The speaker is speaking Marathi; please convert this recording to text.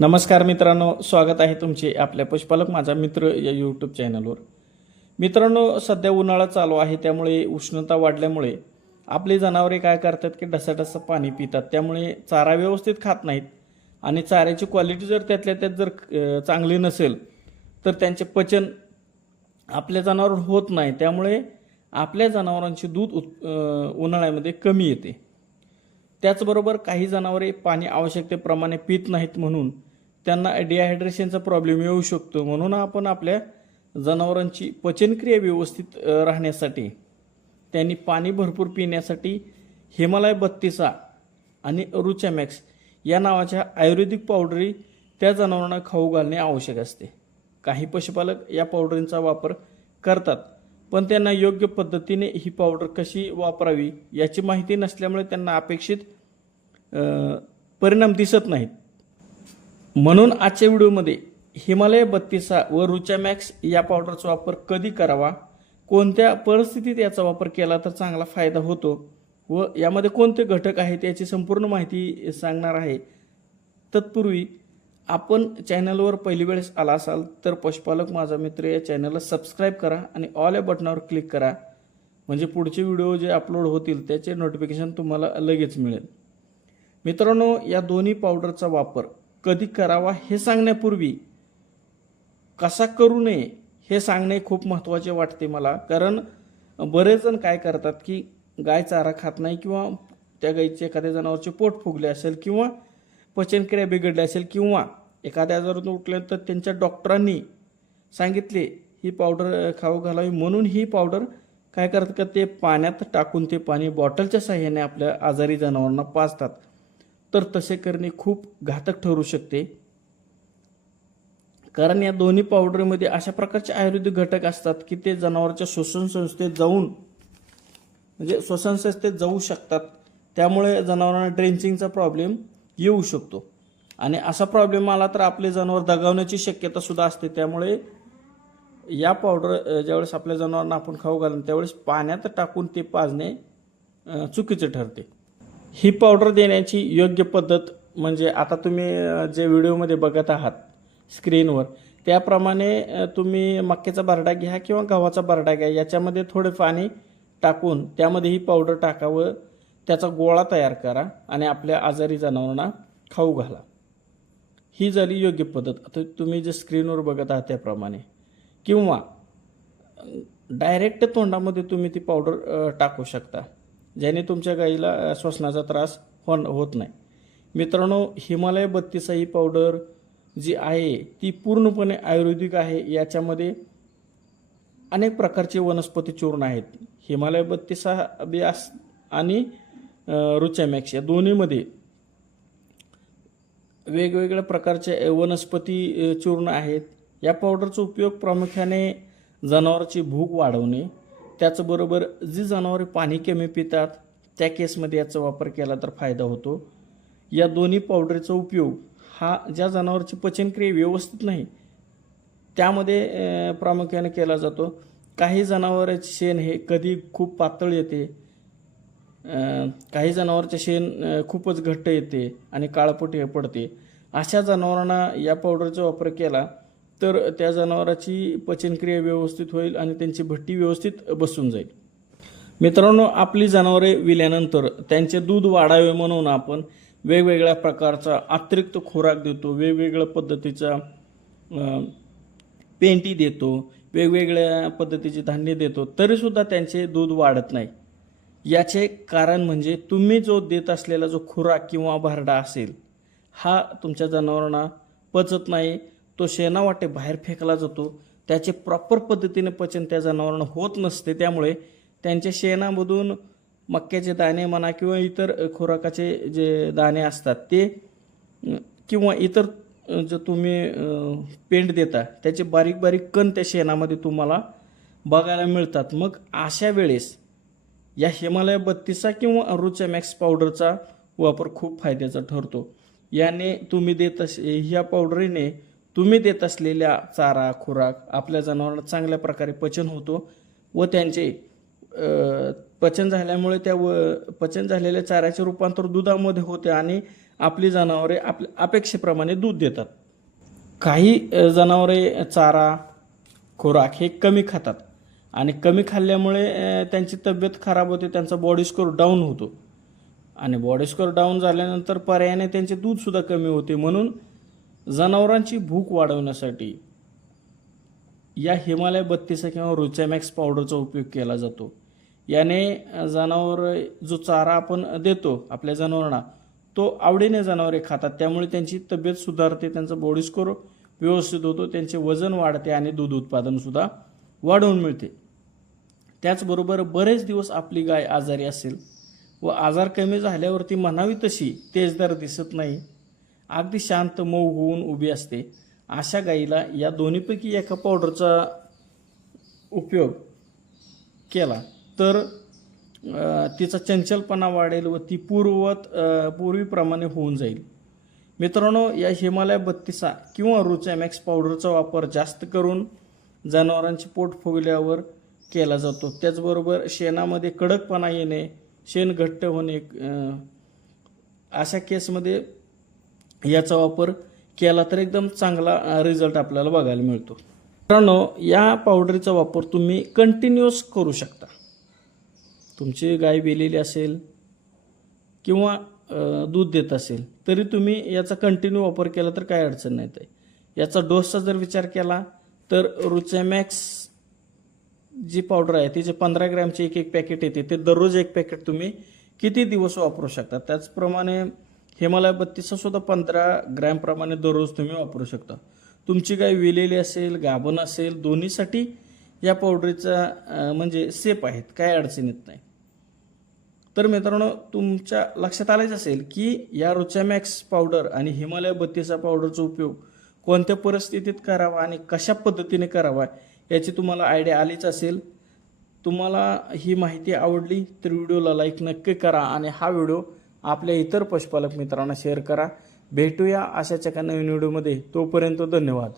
नमस्कार मित्रांनो स्वागत आहे तुमचे आपल्या पशुपालक माझा मित्र या यूट्यूब चॅनलवर मित्रांनो सध्या उन्हाळा चालू आहे त्यामुळे उष्णता वाढल्यामुळे आपली जनावरे काय करतात की ढसाढसा पाणी पितात. त्यामुळे चारा व्यवस्थित खात नाहीत आणि चाऱ्याची क्वालिटी जर त्यातल्या त्यात जर चांगली नसेल तर त्यांचे पचन आपल्या जनावर होत नाही. त्यामुळे आपल्या जनावरांची दूध उत- उन्हाळ्यामध्ये कमी येते. त्याचबरोबर काही जनावरे पाणी आवश्यकतेप्रमाणे पित नाहीत म्हणून त्यांना डिहायड्रेशनचा प्रॉब्लेम येऊ शकतो. म्हणून आपण आपल्या जनावरांची पचनक्रिया व्यवस्थित राहण्यासाठी त्यांनी पाणी भरपूर पिण्यासाठी हिमालय बत्तीसा आणि रुचामॅक्स या नावाच्या आयुर्वेदिक पावडरी त्या जनावरांना खाऊ घालणे आवश्यक असते. काही पशुपालक या पावडरींचा वापर करतात पण त्यांना योग्य पद्धतीने ही पावडर कशी वापरावी याची माहिती नसल्यामुळे त्यांना अपेक्षित परिणाम दिसत नाहीत. म्हणून आजच्या व्हिडिओमध्ये हिमालय बत्तीसा व रुचामॅक्स या पावडरचा वापर कधी करावा? कोणत्या परिस्थितीत याचा वापर केला तर चांगला फायदा होतो? व यामध्ये कोणते घटक आहेत याची संपूर्ण माहिती सांगणार आहे. तत्पूर्वी आपण चॅनलवर पहिली वेळेस आला असाल तर पशुपालक माझा मित्र या चॅनलला सबस्क्राईब करा आणि ऑल या बटनावर क्लिक करा. म्हणजे पुढचे व्हिडिओ जे अपलोड होतील त्याचे नोटिफिकेशन तुम्हाला लगेच मिळेल. मित्रांनो या दोन्ही पावडरचा वापर कधी करावा हे सांगण्यापूर्वी कसा करू नये हे सांगणे खूप महत्त्वाचे वाटते मला. कारण बरेच जण काय करतात की गाय चारा खात नाही किंवा त्या गाईचे एखाद्या जनावरचे पोट फुगले असेल किंवा पचनक्रिया बिघडली असेल किंवा एखाद्या आजारातून उठल्यानंतर त्यांच्या डॉक्टरांनी सांगितले ही पावडर खाऊ घालावी. म्हणून ही पावडर काय करतात का ते पाण्यात टाकून ते पाणी बॉटलच्या साह्याने आपल्या आजारी जनावरांना पाजतात. तर तसे करणे खूप घातक ठरू शकते. कारण या दोन्ही पावडरमध्ये अशा प्रकारचे आयुर्वेदिक घटक असतात की ते जनावरांच्या श्वसन संस्थेत जाऊन म्हणजे श्वसन संस्थेत जाऊ शकतात. त्यामुळे जनावरांना ड्रेंचिंगचा प्रॉब्लेम येऊ शकतो. आणि असा प्रॉब्लेम आला तर आपले जनावर दगावण्याची शक्यता सुद्धा असते. त्यामुळे या पावडर ज्यावेळेस आपल्या जनावरांना आपण खाऊ घालून त्यावेळेस पाण्यात टाकून ते पाजणे चुकीचे ठरते. ही पावडर देण्याची योग्य पद्धत म्हणजे आता तुम्ही जे व्हिडिओमध्ये बघत आहात स्क्रीनवर त्याप्रमाणे तुम्ही मक्याचा बारडा घ्या किंवा गव्हाचा बारडा घ्या याच्यामध्ये थोडे पाणी टाकून त्यामध्ये ही पावडर टाकावं त्याचा गोळा तयार करा आणि आपल्या आजारी जनावरांना खाऊ घाला. ही झाली योग्य पद्धत. आता तुम्ही जे स्क्रीनवर बघत आहात त्याप्रमाणे. किंवा डायरेक्ट तोंडामध्ये तुम्ही ती पावडर टाकू शकता. ज्याने तुमच्या गाईला श्वसनाचा त्रास होण होत नाही. मित्रांनो हिमालय बत्तीसा ही पावडर जी आहे ती पूर्णपणे आयुर्वेदिक आहे. याच्यामध्ये अनेक प्रकारचे वनस्पती चूर्ण आहेत. हिमालय बत्तीसा अभ्यास आणि रुचॅमॅक्स या दोन्हीमध्ये वेगवेगळ्या प्रकारचे वनस्पती चूर्ण आहेत. या पावडरचा उपयोग प्रामुख्याने जनावरांची भूक वाढवणे त्याचबरोबर जी जनावरे पाणी कमी पितात त्या केसमध्ये याचा वापर केला तर फायदा होतो. या दोन्ही पावडरचा उपयोग हा ज्या जनावरची पचनक्रिया व्यवस्थित नाही त्यामध्ये प्रामुख्याने केला जातो. काही जनावरांचे शेण हे कधी खूप पातळ येते काही जनावरचे शेण खूपच घट्ट येते आणि काळपट हे पडते. अशा जनावरांना या पावडरचा वापर केला तर त्या जनावराची पचनक्रिया व्यवस्थित होईल आणि त्यांची भट्टी व्यवस्थित बसून जाईल. मित्रांनो आपली जनावरे विल्यानंतर त्यांचे दूध वाढावे म्हणून आपण वेगवेगळ्या प्रकारचा अतिरिक्त खुराक देतो वेगवेगळ्या पद्धतीचा पेंटी देतो वेगवेगळ्या पद्धतीचे धान्य देतो तरीसुद्धा त्यांचे दूध वाढत नाही. याचे कारण म्हणजे तुम्ही जो देत असलेला जो खुराक किंवा भारडा असेल हा तुमच्या जनावरांना पचत नाही तो शेणावाटे बाहेर फेकला जातो. त्याचे प्रॉपर पद्धतीने पचन त्या जनावरांना होत नसते. त्यामुळे त्यांच्या शेणामधून मक्याचे दाणे म्हणा किंवा इतर खुराकाचे जे दाणे असतात ते किंवा इतर जो जे तुम्ही पेंड देता त्याचे बारीक बारीक कण त्या शेणामध्ये तुम्हाला बघायला मिळतात. मग अशा वेळेस या हिमालय बत्तीसा किंवा अरुच्या मॅक्स पावडरचा वापर खूप फायद्याचा ठरतो. याने तुम्ही देत असे ह्या पावडरीने तुम्ही देत असलेल्या चारा खुराक आपल्या जनावरांना चांगल्या प्रकारे पचन होतो व त्यांचे पचन झाल्यामुळे त्या व पचन झालेल्या चाऱ्याचे रूपांतर दुधामध्ये होते आणि आपली जनावरे आपल्या अपेक्षेप्रमाणे दूध देतात. काही जनावरे चारा खुराक हे कमी खातात आणि कमी खाल्ल्यामुळे त्यांची तब्येत खराब होते त्यांचा बॉडी स्कोर डाऊन होतो. आणि बॉडी स्कोर डाऊन झाल्यानंतर पर्यायाने त्यांचे दूधसुद्धा कमी होते म्हणून जनावरांची भूक वाढवण्यासाठी या हिमालय बत्तीसा किंवा रुचॅमॅक्स पावडरचा उपयोग केला जातो. याने जनावर जो चारा आपण देतो आपल्या जनावरांना तो आवडीने जनावरे खातात. त्यामुळे त्यांची तब्येत सुधारते त्यांचा बॉडी स्कोर व्यवस्थित होतो त्यांचे वजन वाढते आणि दूध उत्पादनसुद्धा वाढवून मिळते. त्याचबरोबर बरेच दिवस आपली गाय आजारी असेल व आजार कमी झाल्यावरती म्हणावी तशी तेजदार दिसत नाही. अगदी शांत मऊ होऊन उभी असते. अशा गाईला या दोन्हीपैकी एका पावडरचा उपयोग केला. तर तिचा चंचलपणा वाढेल व ती पूर्ववत पूर्वीप्रमाणे होऊन जाईल. मित्रांनो या हिमालय बत्तीसा किंवा रुचॅमॅक्स पावडरचा वापर जास्त करून जनावरांची पोट फुगल्यावर केला जातो. त्याचबरोबर शेणामध्ये कडकपणा येणे शेण घट्ट होणे अशा केसमध्ये याचा वापर केला तर एकदम चांगला रिझल्ट आपल्याला बघायला मिळतो. मित्रांनो या पावडरचा वापर तुम्ही कंटिन्युअस करू शकता. तुमची गाय बेलेली असेल किंवा दूध देत असेल तरी तुम्ही याचा कंटिन्यू वापर केला तर काय अडचण नाही आहे याचा डोसचा जर विचार केला तर रुचॅमॅक्स जी पावडर आहे ती जे पंधरा ग्रॅमचे एक एक पॅकेट येते ते दररोज एक पॅकेट तुम्ही किती दिवस वापरू शकता? त्याचप्रमाणे हिमालय बत्तीसचा सुद्धा पंधरा ग्रॅमप्रमाणे दररोज तुम्ही वापरू शकता. तुमची गाय विलेली असेल गाभण असेल दोन्हीसाठी या पावडरीचा म्हणजे सेफ आहेत काय अडचण येत नाही. तर मित्रांनो तुमच्या लक्षात आलंच असेल की या रुचॅमॅक्स पावडर आणि हिमालय बत्तीचा पावडरचा उपयोग कोणत्या परिस्थितीत करावा आणि कशा पद्धतीने करावा याची तुम्हाला आयडिया आलीच असेल. तुम्हाला ही माहिती आवडली तर व्हिडिओला लाईक नक्की करा आणि हा व्हिडिओ आपल्या इतर पशुपालक मित्रांना शेअर करा. भेटूया अशाच एका नवीन व्हिडिओमध्ये तोपर्यंत धन्यवाद.